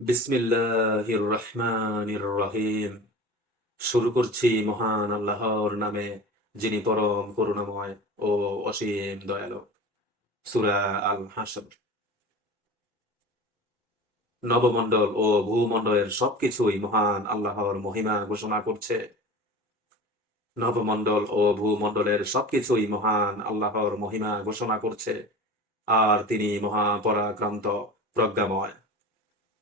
বিসমিল্লাহির রহমানির রহিম। শুরু করছি মহান আল্লাহর নামে, যিনি পরম করুণাময় ও অসীম দয়ালু। সূরা আল হাসর। নবমণ্ডল ও ভূমণ্ডলের সবকিছুই মহান আল্লাহর মহিমা ঘোষণা করছে। নবমণ্ডল ও ভূমণ্ডলের সবকিছুই মহান আল্লাহর মহিমা ঘোষণা করছে। আর তিনি মহাপরাক্রান্ত, প্রজ্ঞাময়।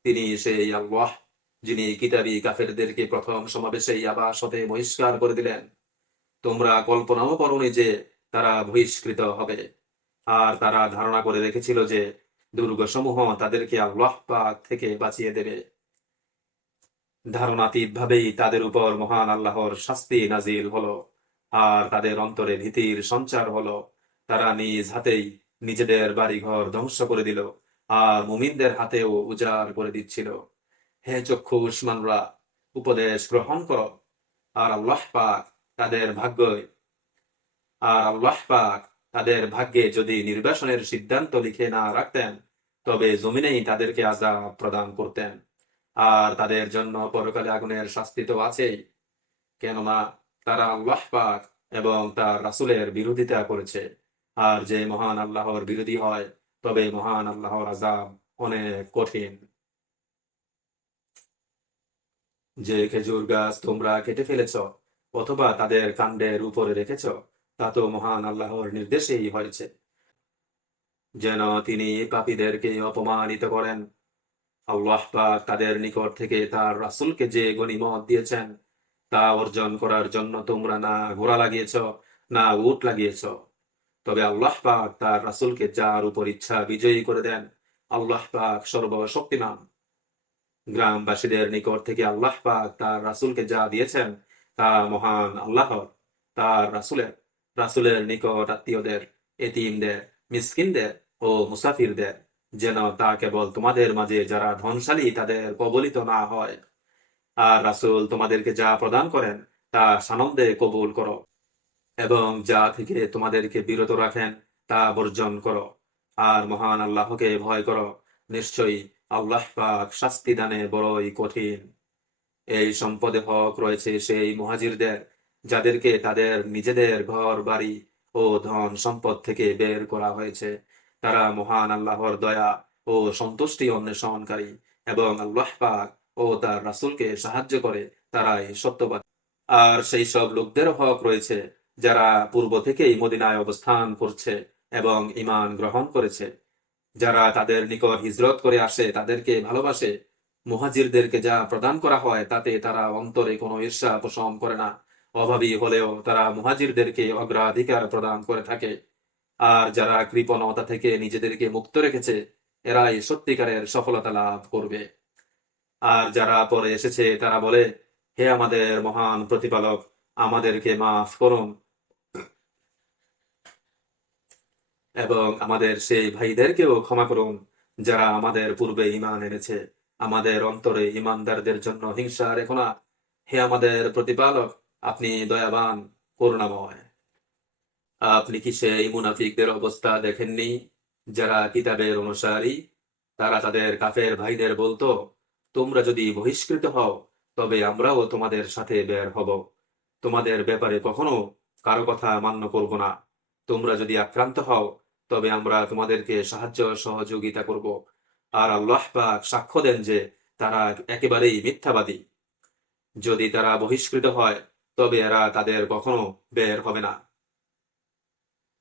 তিনি সেই আল্লাহ, যিনি কিতাবী কাফেরদেরকে প্রথম সমাবেশেই আবাস হতে বহিষ্কার করে দিলেন। তোমরা কল্পনাও করোনি যে তারা বহিষ্কৃত হবে। আর তারা ধারণা করে রেখেছিল যে দুর্গসমূহ তাদেরকে আল্লাহ পাক থেকে বাঁচিয়ে দেবে। ধারণাতীতভাবেই তাদের উপর মহান আল্লাহর শাস্তি নাজিল হলো, আর তাদের অন্তরে ভীতির সঞ্চার হলো। তারা নিজ হাতেই নিজেদের বাড়িঘর ধ্বংস করে দিল, আর মুমিনদের হাতেও উজাড় করে দিচ্ছিল। হে চক্ষুষ্মানরা, উপদেশ গ্রহণ করো। আর আল্লাহ পাক তাদের ভাগ্য আর আল্লাহ পাক তাদের ভাগ্যে যদি নির্বাসনের সিদ্ধান্ত লিখে না রাখতেন, তবে জমিনেই তাদেরকে আযাব প্রদান করতেন। আর তাদের জন্য পরকালে আগুনের শাস্তি তো আছেই, কেননা তারা আল্লাহ পাক এবং তার রাসূলের বিরোধিতা করেছে। আর যে মহান আল্লাহর বিরোধী হয়, তবে মহান আল্লাহর আযাব অনেক কঠিন। যে খেজুর গাছ তোমরা কেটে ফেলেছ অথবা তাদের কাণ্ডের উপরে রেখেছ, তা তো মহান আল্লাহর নির্দেশেই হয়েছে, যেন তিনি পাপীদেরকে অপমানিত করেন। আল্লাহ পাক তাদের নিকট থেকে তার রাসূলকে যে গনিমত দিয়েছেন, তা অর্জন করার জন্য তোমরা না ঘোড়া লাগিয়েছ, না উট লাগিয়েছ। তবে আল্লাহ পাক তার রাসূলকে যার উপর ইচ্ছা বিজয়ী করে দেন। আল্লাহ পাক সর্বশক্তিমান। গ্রামবাসীদের নিকট থেকে আল্লাহ পাক তার রাসূলকে যা দিয়েছেন, তা মহান আল্লাহর, তার রাসূলের, রাসূলের নিকট আত্মীয়দের, এতিমদের, মিসকিনদের ও মুসাফিরদের, যেন তা কেবল তোমাদের মাঝে যারা ধনশালী তাদের কবলিত না হয়। আর রাসূল তোমাদেরকে যা প্রদান করেন, তা সানন্দে কবুল করো, এবং যা থেকে তোমাদেরকে বিরত রাখেন, তা বর্জন করো। আর মহান আল্লাহকে ভয় করো। নিশ্চয়ই আল্লাহ পাক শাস্তি দানে বড়ই কঠিন। এই সম্পদে হক রয়েছে সেই মুহাজিরদের, যাদেরকে তাদের নিজেদের ঘর বাড়ি ও ধন সম্পদ থেকে বের করা হয়েছে। তারা মহান আল্লাহর দয়া ও সন্তুষ্টি অন্বেষণকারী, এবং আল্লাহ পাক ও তার রাসূলকে সাহায্য করে তারাই সত্যবাদী। আর সেই সব লোকদেরও হক রয়েছে, যারা পূর্ব থেকেই মদিনায় অবস্থান করছে এবং ঈমান গ্রহণ করেছে। যারা তাদের নিকট হিজরত করে আসে তাদেরকে ভালোবাসে। মুহাজিরদেরকে যা প্রদান করা হয়, তাতে তারা অন্তরে কোনো ঈর্ষা পোষণ করে না। অভাবী হলেও তারা মুহাজিরদেরকে অগ্রাধিকার প্রদান করে থাকে। আর যারা কৃপণতা থেকে নিজেদেরকে মুক্ত রেখেছে, এরাই সত্যিকারের সফলতা লাভ করবে। আর যারা পরে এসেছে তারা বলে, হে আমাদের মহান প্রতিপালক, আমাদেরকে মাফ করুন, এবং আমাদের সেই ভাইদেরকেও ক্ষমা করুন, যারা আমাদের পূর্বে ঈমান এনেছে। আমাদের অন্তরে ঈমানদারদের জন্য হিংসা রেখো না। হে আমাদের প্রতিপালক, আপনি দয়াবান, করুণাময়। আপনি কি সেই মুনাফিকদের অবস্থা দেখেননি, যারা কিতাবের অনুসারী? তারা তাদের কাফের ভাইদের বলতো, তোমরা যদি বহিষ্কৃত হও, তবে আমরাও তোমাদের সাথে বের হব। তোমাদের ব্যাপারে কখনো কারো কথা মান্য করব না। তোমরা যদি আক্রান্ত হও, তবে আমরা তোমাদেরকে সাহায্য সহযোগিতা করব। আর আল্লাহ পাক সাক্ষ্য দেন যে তারা একেবারেই মিথ্যাবাদী। যদি তারা বহিষ্কৃত হয়, তবে এরা তাদের কখনো বের হবে না।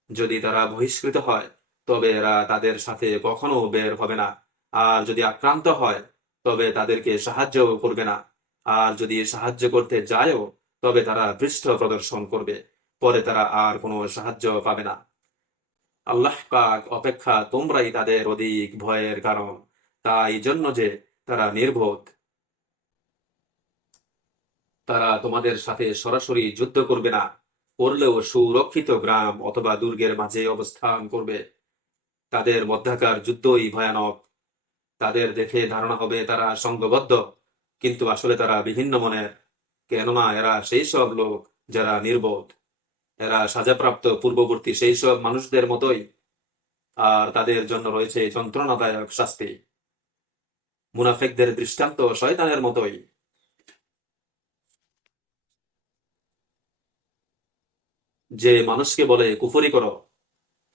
যদি তারা বহিষ্কৃত হয়, তবে এরা তাদের সাথে কখনো বের হবে না। আর যদি আক্রান্ত হয়, তবে তাদেরকে সাহায্য করবে না। আর যদি সাহায্য করতে যায়ও, তবে তারা পৃষ্ঠ প্রদর্শন করবে। পরে তারা আর কোনো সাহায্য পাবে না। আল্লাহ পাক অপেক্ষা তোমরাই তাদের অধিক ভয়ের কারণ, তাই জন্য যে তারা নির্বোধ। তারা তোমাদের সাথে সরাসরি যুদ্ধ করবে না, করলেও সুরক্ষিত গ্রাম অথবা দুর্গের মাঝে অবস্থান করবে। তাদের মধ্যাকার যুদ্ধই ভয়ানক। তাদের দেখে ধারণা হবে তারা সংঘবদ্ধ, কিন্তু আসলে তারা বিভিন্ন মনের, কেননা এরা সেই সব লোক যারা নির্বোধ। এরা সাজাপ্রাপ্ত পূর্ববর্তী সেই সব মানুষদের মতোই, আর তাদের জন্য রয়েছে যন্ত্রণাদায়ক শাস্তি। মুনাফিকদের দৃষ্টান্ত শয়তানের মতোই। যে মানুষকে বলে কুফরি করো,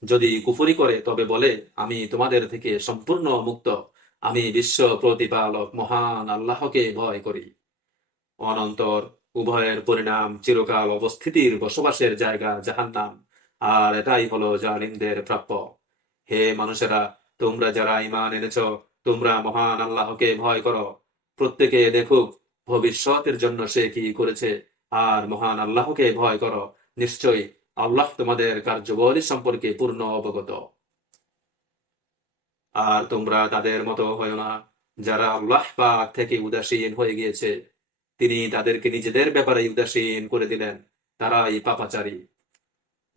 যদি কুফরি করে তবে বলে আমি তোমাদের থেকে সম্পূর্ণ মুক্ত, আমি বিশ্ব প্রতিপালক মহান আল্লাহকে ভয় করি। অনন্তর উভয়ের পরিণাম চিরকাল অবস্থিতির বসবাসের জায়গা জাহান্নাম, আর এটাই হলো জালিমদের প্রাপ্য। হে মানুষেরা, তোমরা যারা ঈমান এনেছ, তোমরা মহান আল্লাহকে ভয় করো। প্রত্যেকে দেখুক ভবিষ্যতের জন্য সে কি করেছে, আর মহান আল্লাহকে ভয় করো। নিশ্চয়ই আল্লাহ তোমাদের কার্যাবলী সম্পর্কে পূর্ণ অবগত। আর তোমরা তাদের মতো হয় না যারা আল্লাহ পাক থেকে উদাসীন হয়ে গিয়েছে। তিনি তাদেরকে নিজেদের ব্যাপারে উদাসীন করে দিলেন। তারাই পাপাচারী।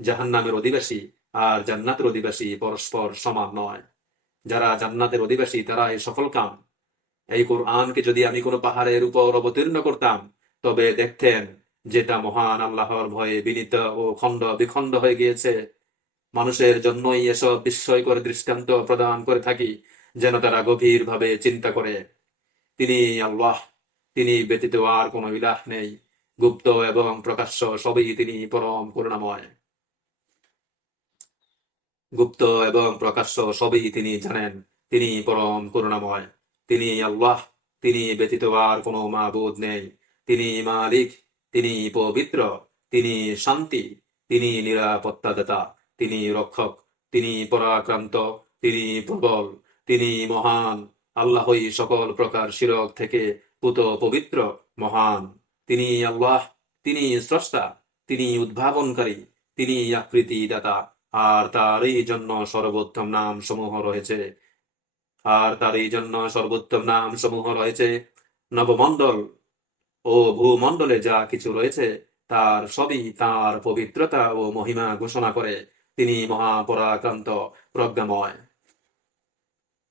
জাহান্নামের অধিবাসী আর জান্নাতের অধিবাসী পরস্পর সমান নয়। যারা জান্নাতের অধিবাসী তারাই সফলকাম। এই কোরআনকে যদি আমি কোনো পাহাড়ের উপর অবতীর্ণ করতাম, তবে দেখতেন যেটা মহান আল্লাহর ভয়ে বিনীত ও খণ্ড বিখণ্ড হয়ে গিয়েছে। মানুষের জন্যই এসব বিস্ময়কর দৃষ্টান্ত প্রদান করে থাকি, যেন তারা গভীরভাবে চিন্তা করে। তিনি আল্লাহ, তিনি ব্যতীত আর কোনো ইলাহ নেই। গুপ্ত এবং প্রকাশ্য সবই তিনি পরম করুণাময়। গুপ্ত এবং প্রকাশ্য সবই তিনি জানেন। তিনি পরম করুণাময়। তিনি আল্লাহ, তিনি ব্যতীত আর কোনো মাবুদ নেই। তিনি মালিক, তিনি পবিত্র, তিনি শান্তি, তিনি নিরাপত্তাদাতা, তিনি রক্ষক, তিনি পরাক্রান্ত, তিনি প্রবল, তিনি মহান। আল্লাহই সকল প্রকার শিরক থেকে পুত পবিত্র, মহান। তিনি আল্লাহ, তিনি স্রষ্টা, তিনি উদ্ভাবনকারী, তিনি আকৃতি দাতা। আর তারই জন্য সর্বোত্তম নাম সমূহ রয়েছে। নবমণ্ডল ও ভূমণ্ডলে যা কিছু রয়েছে তার সবই তার পবিত্রতা ও মহিমা ঘোষণা করে। তিনি মহাপরাক্রান্ত, প্রজ্ঞাময়।